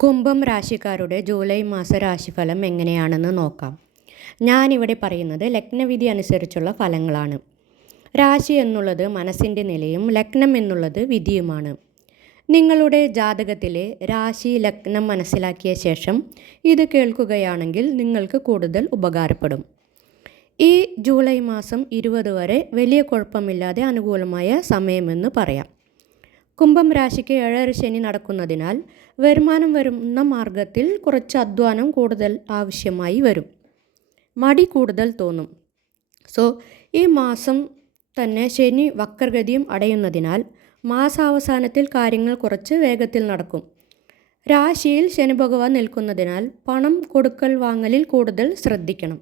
കുംഭം രാശിക്കാരുടെ ജൂലൈ മാസ രാശിഫലം എങ്ങനെയാണെന്ന് നോക്കാം. ഞാനിവിടെ പറയുന്നത് ലഗ്നവിധി അനുസരിച്ചുള്ള ഫലങ്ങളാണ്. രാശി എന്നുള്ളത് മനസ്സിന്റെ നിലയും ലഗ്നം എന്നുള്ളത് വിധിയുമാണ്. നിങ്ങളുടെ ജാതകത്തിലെ രാശി ലഗ്നം മനസ്സിലാക്കിയ ശേഷം ഇത് കേൾക്കുകയാണെങ്കിൽ നിങ്ങൾക്ക് കൂടുതൽ ഉപകാരപ്പെടും. ഈ ജൂലൈ മാസം ഇരുപത് വരെ വലിയ കുഴപ്പമില്ലാതെ അനുകൂലമായ സമയമെന്ന് പറയാം. കുംഭം രാശിക്ക് ഏഴര ശനി നടക്കുന്നതിനാൽ വരുമാനം വരുന്ന മാർഗത്തിൽ കുറച്ച് അധ്വാനം കൂടുതൽ ആവശ്യമായി വരും. മടി കൂടുതൽ തോന്നും. സോ ഈ മാസം തന്നെ ശനി വക്രഗതിയും അടയുന്നതിനാൽ മാസാവസാനത്തിൽ കാര്യങ്ങൾ കുറച്ച് വേഗത്തിൽ നടക്കും. രാശിയിൽ ശനി ഭഗവാൻ നിൽക്കുന്നതിനാൽ പണം കൊടുക്കൽ വാങ്ങലിൽ കൂടുതൽ ശ്രദ്ധിക്കണം.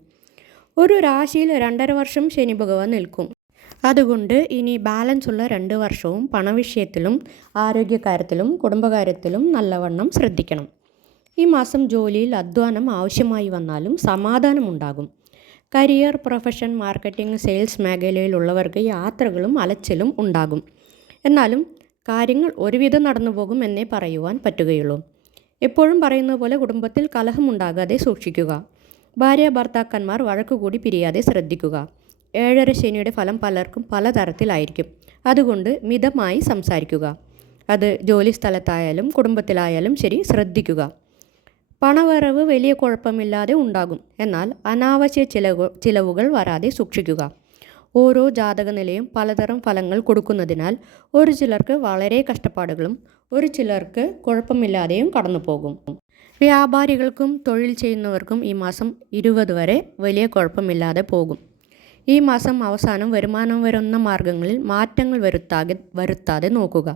ഒരു രാശിയിൽ രണ്ടര വർഷം ശനി ഭഗവാൻ നിൽക്കും. അതുകൊണ്ട് ഇനി ബാലൻസ് ഉള്ള രണ്ട് വർഷവും പണവിഷയത്തിലും ആരോഗ്യകാര്യത്തിലും കുടുംബകാര്യത്തിലും നല്ലവണ്ണം ശ്രദ്ധിക്കണം. ഈ മാസം ജോലിയിൽ അധ്വാനം ആവശ്യമായി വന്നാലും സമാധാനമുണ്ടാകും കരിയർ പ്രൊഫഷൻ മാർക്കറ്റിംഗ് സെയിൽസ് മേഖലയിലുള്ളവർക്ക് യാത്രകളും അലച്ചിലും ഉണ്ടാകും. എന്നാലും കാര്യങ്ങൾ ഒരുവിധം നടന്നു പോകും എന്നേ പറയുവാൻ പറ്റുകയുള്ളൂ. എപ്പോഴും പറയുന്ന പോലെ കുടുംബത്തിൽ കലഹമുണ്ടാകാതെ സൂക്ഷിക്കുക. ഭാര്യ ഭർത്താക്കന്മാർ വഴക്കുകൂടി പിരിയാതെ ശ്രദ്ധിക്കുക. ഏഴര ശനിയുടെ ഫലം പലർക്കും പലതരത്തിലായിരിക്കും അതുകൊണ്ട് മിതമായി സംസാരിക്കുക. അത് ജോലി സ്ഥലത്തായാലും കുടുംബത്തിലായാലും ശരി ശ്രദ്ധിക്കുക. പണവരവ് വലിയ കുഴപ്പമില്ലാതെ ഉണ്ടാകും. എന്നാൽ അനാവശ്യ ചിലവ് ചിലവുകൾ വരാതെ സൂക്ഷിക്കുക. ഓരോ ജാതക നിലയും പലതരം ഫലങ്ങൾ കൊടുക്കുന്നതിനാൽ ഒരു ചിലർക്ക് വളരെ കഷ്ടപ്പാടുകളും ഒരു ചിലർക്ക് കുഴപ്പമില്ലാതെയും കടന്നു പോകും വ്യാപാരികൾക്കും തൊഴിൽ ചെയ്യുന്നവർക്കും ഈ മാസം ഇരുപത് വരെ വലിയ കുഴപ്പമില്ലാതെ പോകും. ഈ മാസം അവസാനം വരുമാനം വരുന്ന മാർഗങ്ങളിൽ മാറ്റങ്ങൾ വരുത്താതെ വരുത്താതെ നോക്കുക.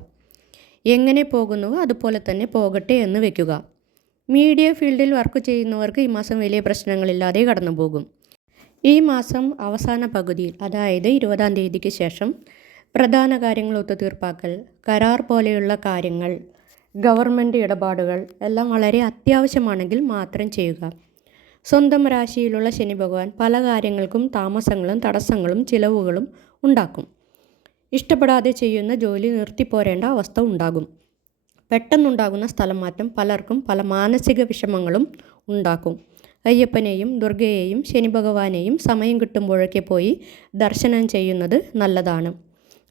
എങ്ങനെ പോകുന്നുവോ അതുപോലെ തന്നെ പോകട്ടെ എന്ന് വെക്കുക. മീഡിയ ഫീൽഡിൽ വർക്ക് ചെയ്യുന്നവർക്ക് ഈ മാസം വലിയ പ്രശ്നങ്ങളില്ലാതെ കടന്നു പോകും ഈ മാസം അവസാന പകുതിയിൽ അതായത് ഇരുപതാം തീയതിക്ക് ശേഷം പ്രധാന കാര്യങ്ങൾ ഒത്തുതീർപ്പാക്കൽ കരാർ പോലെയുള്ള കാര്യങ്ങൾ ഗവൺമെന്റ് ഇടപാടുകൾ എല്ലാം വളരെ അത്യാവശ്യമാണെങ്കിൽ മാത്രം ചെയ്യുക. സ്വന്തം രാശിയിലുള്ള ശനി ഭഗവാൻ പല കാര്യങ്ങൾക്കും താമസങ്ങളും തടസ്സങ്ങളും ചിലവുകളും ഉണ്ടാക്കും. ഇഷ്ടപ്പെടാതെ ചെയ്യുന്ന ജോലി നിർത്തിപ്പോരേണ്ട അവസ്ഥ ഉണ്ടാകും. പെട്ടെന്നുണ്ടാകുന്ന സ്ഥലം മാറ്റം പലർക്കും പല മാനസിക വിഷമങ്ങളും ഉണ്ടാക്കും. അയ്യപ്പനെയും ദുർഗയെയും ശനി ഭഗവാനെയും സമയം കിട്ടുമ്പോഴൊക്കെ പോയി ദർശനം ചെയ്യുന്നത് നല്ലതാണ്.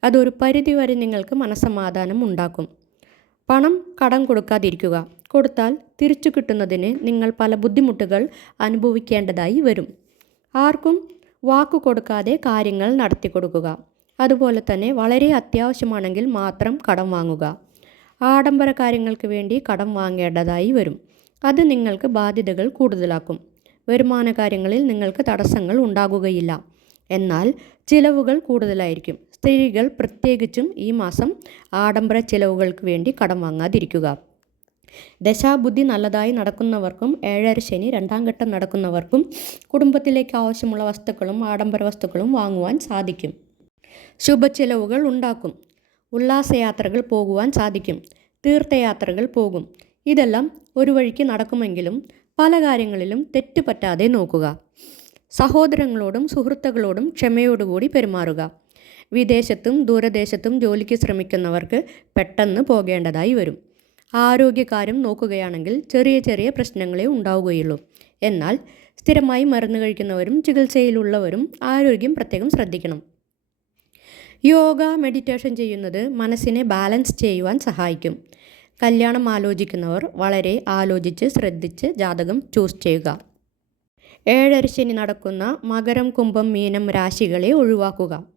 അതൊരു പരിധിവരെ നിങ്ങൾക്ക് മനസ്സമാധാനം ഉണ്ടാക്കും. പണം കടം കൊടുക്കാതിരിക്കുക. കൊടുത്താൽ തിരിച്ചു കിട്ടുന്നതിന് നിങ്ങൾ പല ബുദ്ധിമുട്ടുകൾ അനുഭവിക്കേണ്ടതായി വരും. ആർക്കും വാക്കു കൊടുക്കാതെ കാര്യങ്ങൾ നടത്തി കൊടുക്കുക. അതുപോലെ തന്നെ വളരെ അത്യാവശ്യമാണെങ്കിൽ മാത്രം കടം വാങ്ങുക. ആഡംബര കാര്യങ്ങൾക്ക് വേണ്ടി കടം വാങ്ങേണ്ടതായി വരും. അത് നിങ്ങൾക്ക് ബാധ്യതകൾ കൂടുതലാക്കും. വരുമാന കാര്യങ്ങളിൽ നിങ്ങൾക്ക് തടസ്സങ്ങൾ ഉണ്ടാകുകയില്ല. എന്നാൽ ചിലവുകൾ കൂടുതലായിരിക്കും. സ്ത്രീകൾ പ്രത്യേകിച്ചും ഈ മാസം ആഡംബര ചിലവുകൾക്ക് വേണ്ടി കടം വാങ്ങാതിരിക്കുക. ദശാബുദ്ധി നല്ലതായി നടക്കുന്നവർക്കും ഏഴര ശനി രണ്ടാം ഘട്ടം നടക്കുന്നവർക്കും കുടുംബത്തിലേക്ക് ആവശ്യമുള്ള വസ്തുക്കളും ആഡംബര വസ്തുക്കളും വാങ്ങുവാൻ സാധിക്കും. ശുഭചിലവുകൾ ഉണ്ടാക്കും. ഉല്ലാസയാത്രകൾ പോകുവാൻ സാധിക്കും. തീർത്ഥയാത്രകൾ പോകും. ഇതെല്ലാം ഒരു വഴിക്ക് നടക്കുമെങ്കിലും പല കാര്യങ്ങളിലും തെറ്റുപറ്റാതെ നോക്കുക. സഹോദരങ്ങളോടും സുഹൃത്തുക്കളോടും ക്ഷമയോടുകൂടി പെരുമാറുക. വിദേശത്തും ദൂരദേശത്തും ജോലിക്ക് ശ്രമിക്കുന്നവർക്ക് പെട്ടെന്ന് പോകേണ്ടതായി വരും. ആരോഗ്യകാര്യം നോക്കുകയാണെങ്കിൽ ചെറിയ ചെറിയ പ്രശ്നങ്ങളെ ഉണ്ടാവുകയുള്ളൂ. എന്നാൽ സ്ഥിരമായി മരുന്ന് കഴിക്കുന്നവരും ചികിത്സയിലുള്ളവരും ആരോഗ്യം പ്രത്യേകം ശ്രദ്ധിക്കണം. യോഗ മെഡിറ്റേഷൻ ചെയ്യുന്നത് മനസ്സിനെ ബാലൻസ് ചെയ്യുവാൻ സഹായിക്കും. കല്യാണം ആലോചിക്കുന്നവർ വളരെ ആലോചിച്ച് ശ്രദ്ധിച്ച് ജാതകം ചൂസ് ചെയ്യുക. ഏഴരശനി നടക്കുന്ന മകരം കുംഭം മീനം രാശികളെ ഒഴിവാക്കുക.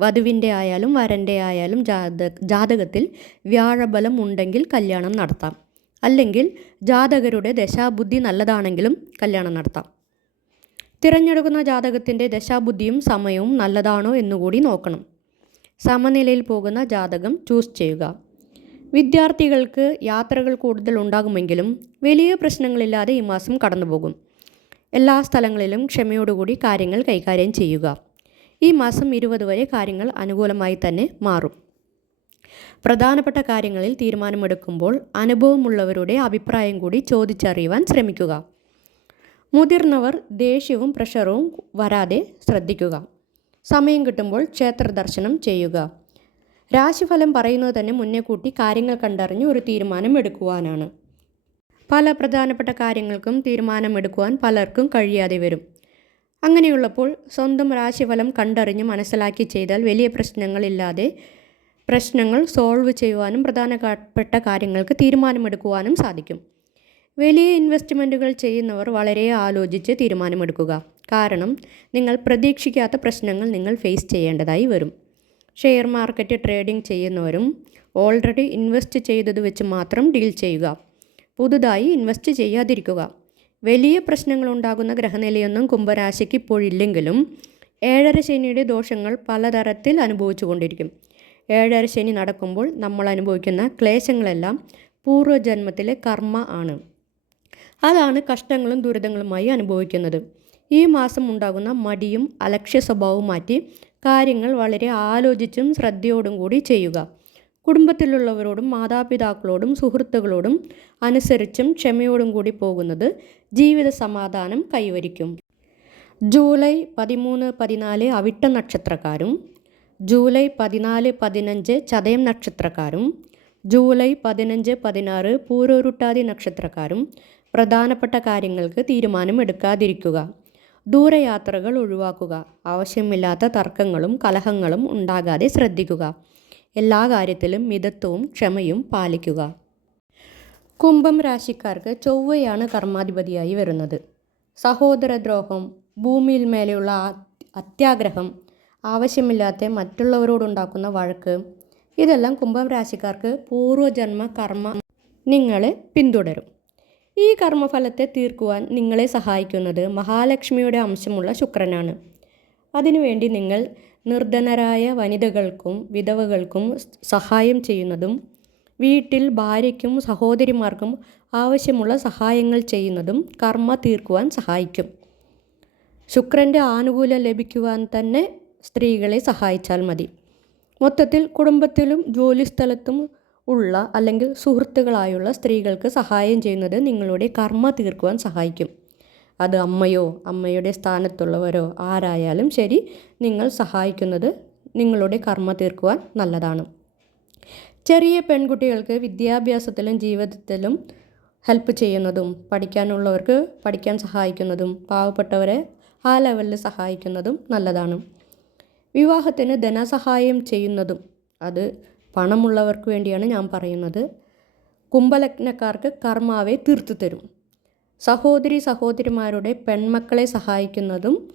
വധുവിന്റെ ആയാലും വരന്റെ ആയാലും ജാത ജാതകത്തിൽ വ്യാഴബലം ഉണ്ടെങ്കിൽ കല്യാണം നടത്താം. അല്ലെങ്കിൽ ജാതകരുടെ ദശാബുദ്ധി നല്ലതാണെങ്കിലും കല്യാണം നടത്താം. തിരഞ്ഞെടുക്കുന്ന ജാതകത്തിന്റെ ദശാബുദ്ധിയും സമയവും നല്ലതാണോ എന്നുകൂടി നോക്കണം. സമനിലയിൽ പോകുന്ന ജാതകം ചൂസ് ചെയ്യുക. വിദ്യാർത്ഥികൾക്ക് യാത്രകൾ കൂടുതൽ ഉണ്ടാകുമെങ്കിലും വലിയ പ്രശ്നങ്ങളില്ലാതെ ഈ മാസം കടന്നുപോകും. എല്ലാ സ്ഥലങ്ങളിലും ക്ഷമയോടുകൂടി കാര്യങ്ങൾ കൈകാര്യം ചെയ്യുക. ഈ മാസം ഇരുപത് വരെ കാര്യങ്ങൾ അനുകൂലമായി തന്നെ മാറും. പ്രധാനപ്പെട്ട കാര്യങ്ങളിൽ തീരുമാനമെടുക്കുമ്പോൾ അനുഭവമുള്ളവരുടെ അഭിപ്രായം കൂടി ചോദിച്ചറിയുവാൻ ശ്രമിക്കുക. മുതിർന്നവർ ദേഷ്യവും പ്രഷറും വരാതെ ശ്രദ്ധിക്കുക. സമയം കിട്ടുമ്പോൾ ക്ഷേത്ര ദർശനം ചെയ്യുക. രാശിഫലം പറയുന്നത് തന്നെ മുന്നേ കൂട്ടി കാര്യങ്ങൾ കണ്ടറിഞ്ഞ് ഒരു തീരുമാനം എടുക്കുവാനാണ്. പല പ്രധാനപ്പെട്ട കാര്യങ്ങൾക്കും തീരുമാനമെടുക്കുവാൻ പലർക്കും കഴിയാതെ വരും. അങ്ങനെയുള്ളപ്പോൾ സ്വന്തം രാശിഫലം കണ്ടറിഞ്ഞ് മനസ്സിലാക്കി ചെയ്താൽ വലിയ പ്രശ്നങ്ങളില്ലാതെ പ്രശ്നങ്ങൾ സോൾവ് ചെയ്യുവാനും പ്രധാനപ്പെട്ട കാര്യങ്ങൾക്ക് തീരുമാനമെടുക്കുവാനും സാധിക്കും. വലിയ ഇൻവെസ്റ്റ്മെന്റുകൾ ചെയ്യുന്നവർ വളരെ ആലോചിച്ച് തീരുമാനമെടുക്കുക. കാരണം നിങ്ങൾ പ്രതീക്ഷിക്കാത്ത പ്രശ്നങ്ങൾ നിങ്ങൾ ഫേസ് ചെയ്യേണ്ടതായി വരും. ഷെയർ മാർക്കറ്റ് ട്രേഡിംഗ് ചെയ്യുന്നവരും ഓൾറെഡി ഇൻവെസ്റ്റ് ചെയ്തത് വെച്ച് മാത്രം ഡീൽ ചെയ്യുക. പുതുതായി ഇൻവെസ്റ്റ് ചെയ്യാതിരിക്കുക. വലിയ പ്രശ്നങ്ങൾ ഉണ്ടാകുന്ന ഗ്രഹനിലയൊന്നും കുംഭരാശിക്ക് ഇപ്പോഴില്ലെങ്കിലും ഏഴര ശനിയുടെ ദോഷങ്ങൾ പലതരത്തിൽ അനുഭവിച്ചു കൊണ്ടിരിക്കും ഏഴര ശനി നടക്കുമ്പോൾ നമ്മൾ അനുഭവിക്കുന്ന ക്ലേശങ്ങളെല്ലാം പൂർവജന്മത്തിലെ കർമ്മ ആണ്. അതാണ് കഷ്ടങ്ങളും ദുരിതങ്ങളുമായി അനുഭവിക്കുന്നത്. ഈ മാസം ഉണ്ടാകുന്ന മടിയും അലക്ഷ്യ സ്വഭാവവും മാറ്റി കാര്യങ്ങൾ വളരെ ആലോചിച്ചും ശ്രദ്ധയോടും കൂടി ചെയ്യുക. കുടുംബത്തിലുള്ളവരോടും മാതാപിതാക്കളോടും സുഹൃത്തുക്കളോടും അനുസരിച്ചും ക്ഷമയോടും കൂടി പോകുന്നത് ജീവിത സമാധാനം കൈവരിക്കും. ജൂലൈ പതിമൂന്ന് പതിനാല് അവിട്ട നക്ഷത്രക്കാരും ജൂലൈ പതിനാല് പതിനഞ്ച് ചതയം നക്ഷത്രക്കാരും ജൂലൈ പതിനഞ്ച് പതിനാറ് പൂരോരുട്ടാതി നക്ഷത്രക്കാരും പ്രധാനപ്പെട്ട കാര്യങ്ങൾക്ക് തീരുമാനമെടുക്കാതിരിക്കുക. ദൂരയാത്രകൾ ഒഴിവാക്കുക. ആവശ്യമില്ലാത്ത തർക്കങ്ങളും കലഹങ്ങളും ഉണ്ടാകാതെ ശ്രദ്ധിക്കുക. എല്ലാ കാര്യത്തിലും മിതത്വവും ക്ഷമയും പാലിക്കുക. കുംഭം രാശിക്കാർക്ക് ചൊവ്വയാണ് കർമാധിപതിയായി വരുന്നത്. സഹോദരദ്രോഹം ഭൂമിയിൽ മേലെയുള്ള അത്യാഗ്രഹം ആവശ്യമില്ലാത്ത മറ്റുള്ളവരോടുണ്ടാക്കുന്ന വഴക്ക് ഇതെല്ലാം കുംഭം രാശിക്കാർക്ക് പൂർവജന്മ കർമ്മ നിങ്ങളെ പിന്തുടരും. ഈ കർമ്മഫലത്തെ തീർക്കുവാൻ നിങ്ങളെ സഹായിക്കുന്നത് മഹാലക്ഷ്മിയുടെ അംശമുള്ള ശുക്രനാണ്. അതിനുവേണ്ടി നിങ്ങൾ നിർധനരായ വനിതകൾക്കും വിധവകൾക്കും സഹായം ചെയ്യുന്നതും വീട്ടിൽ ഭാര്യയ്ക്കും സഹോദരിമാർക്കും ആവശ്യമുള്ള സഹായങ്ങൾ ചെയ്യുന്നതും കർമ്മ തീർക്കുവാൻ സഹായിക്കും. ശുക്രന്റെ ആനുകൂല്യം ലഭിക്കുവാൻ തന്നെ സ്ത്രീകളെ സഹായിച്ചാൽ മതി. മൊത്തത്തിൽ കുടുംബത്തിലും ജോലിസ്ഥലത്തും ഉള്ള അല്ലെങ്കിൽ സുഹൃത്തുക്കളായുള്ള സ്ത്രീകൾക്ക് സഹായം ചെയ്യുന്നത് നിങ്ങളുടെ കർമ്മ തീർക്കുവാൻ സഹായിക്കും. അത് അമ്മയോ അമ്മയുടെ സ്ഥാനത്തുള്ളവരോ ആരായാലും ശരി നിങ്ങൾ സഹായിക്കുന്നത് നിങ്ങളുടെ കർമ്മ തീർക്കുവാൻ നല്ലതാണ്. ചെറിയ പെൺകുട്ടികൾക്ക് വിദ്യാഭ്യാസത്തിലും ജീവിതത്തിലും ഹെൽപ്പ് ചെയ്യുന്നതും പഠിക്കാനുള്ളവർക്ക് പഠിക്കാൻ സഹായിക്കുന്നതും പാവപ്പെട്ടവരെ ആ ലെവലിൽ സഹായിക്കുന്നതും നല്ലതാണ്. വിവാഹത്തിന് ധനസഹായം ചെയ്യുന്നതും അത് പണമുള്ളവർക്ക് വേണ്ടിയാണ് ഞാൻ പറയുന്നത്. കുംഭലഗ്നക്കാർക്ക് കർമാവെ തീർത്തു തരും സഹോദരി സഹോദരിമാരുടെ പെൺമക്കളെ സഹായിക്കുന്നതും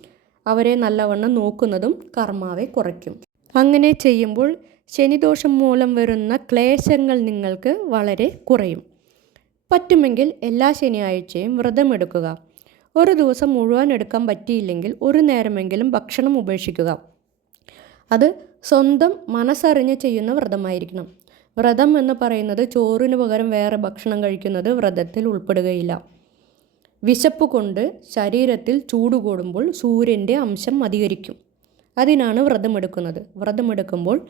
അവരെ നല്ലവണ്ണം നോക്കുന്നതും കർമാവെ കുറയ്ക്കും. അങ്ങനെ ചെയ്യുമ്പോൾ ശനിദോഷം മൂലം വരുന്ന ക്ലേശങ്ങൾ നിങ്ങൾക്ക് വളരെ കുറയും. പറ്റുമെങ്കിൽ എല്ലാ ശനിയാഴ്ചയും വ്രതമെടുക്കുക ഒരു ദിവസം മുഴുവൻ എടുക്കാൻ പറ്റിയില്ലെങ്കിൽ ഒരു നേരമെങ്കിലും ഭക്ഷണം ഉപേക്ഷിക്കുക. അത് സ്വന്തം മനസ്സറിഞ്ഞ് ചെയ്യുന്ന വ്രതമായിരിക്കണം. വ്രതം എന്ന് പറയുന്നത് ചോറിന് പകരം വേറെ ഭക്ഷണം കഴിക്കുന്നത് വ്രതത്തിൽ ഉൾപ്പെടുകയില്ല. വിശപ്പ് കൊണ്ട് ശരീരത്തിൽ ചൂട് കൂടുമ്പോൾ സൂര്യന്റെ അംശം അധികരിക്കും. അതിനാണ് വ്രതമെടുക്കുന്നത് വ്രതമെടുക്കുമ്പോൾ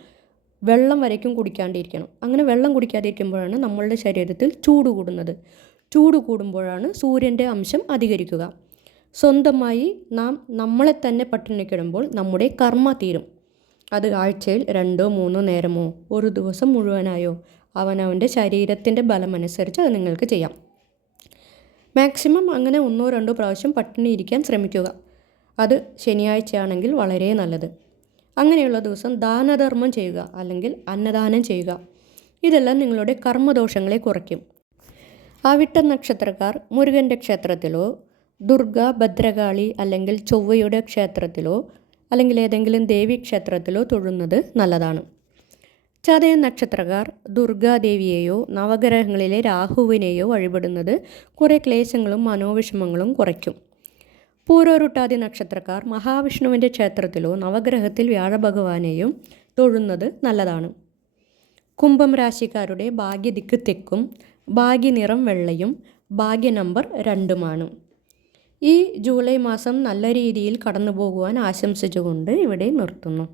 വെള്ളം വരയ്ക്കും കുടിക്കാണ്ടിരിക്കണം. അങ്ങനെ വെള്ളം കുടിക്കാതിരിക്കുമ്പോഴാണ് നമ്മളുടെ ശരീരത്തിൽ ചൂട് കൂടുന്നത്. ചൂട് കൂടുമ്പോഴാണ് സൂര്യന്റെ അംശം അധികരിക്കുക. സ്വന്തമായി നാം നമ്മളെ തന്നെ പട്ടിണിക്കിടുമ്പോൾ നമ്മുടെ കർമ്മ തീരും. അത് ആഴ്ചയിൽ രണ്ടോ മൂന്നോ നേരമോ ഒരു ദിവസം മുഴുവനായോ അവനവന്റെ ശരീരത്തിന്റെ ബലമനുസരിച്ച് അത് നിങ്ങൾക്ക് ചെയ്യാം. മാക്സിമം അങ്ങനെ ഒന്നോ രണ്ടോ പ്രാവശ്യം പട്ടിണി ഇരിക്കാൻ ശ്രമിക്കുക. അത് ശനിയാഴ്ചയാണെങ്കിൽ വളരെ നല്ലത്. അങ്ങനെയുള്ള ദിവസം ദാനധർമ്മം ചെയ്യുക അല്ലെങ്കിൽ അന്നദാനം ചെയ്യുക. ഇതെല്ലാം നിങ്ങളുടെ കർമ്മദോഷങ്ങളെ കുറയ്ക്കും. ആ വിട്ട നക്ഷത്രക്കാർ മുരുകന്റെ ക്ഷേത്രത്തിലോ ദുർഗ ഭദ്രകാളി അല്ലെങ്കിൽ ചൊവ്വയുടെ ക്ഷേത്രത്തിലോ അല്ലെങ്കിൽ ഏതെങ്കിലും ദേവി ക്ഷേത്രത്തിലോ തൊഴുന്നത് നല്ലതാണ്. ചതയ നക്ഷത്രക്കാർ ദുർഗാദേവിയെയോ നവഗ്രഹങ്ങളിലെ രാഹുവിനെയോ വഴിപെടുന്നത് കുറേ ക്ലേശങ്ങളും മനോവിഷമങ്ങളും കുറയ്ക്കും. പൂരോരുട്ടാതി നക്ഷത്രക്കാർ മഹാവിഷ്ണുവിന്റെ ക്ഷേത്രത്തിലോ നവഗ്രഹത്തിൽ വ്യാഴഭഗവാനെയും തൊഴുന്നത് നല്ലതാണ്. കുംഭം രാശിക്കാരുടെ ഭാഗ്യദിക്ക് തെക്കും ഭാഗ്യനിറം വെള്ളയും ഭാഗ്യ നമ്പർ രണ്ടുമാണ്. ഈ ജൂലൈ മാസം നല്ല രീതിയിൽ കടന്നു പോകുവാൻ ആശംസിച്ചുകൊണ്ട് ഇവിടെ നിർത്തുന്നു.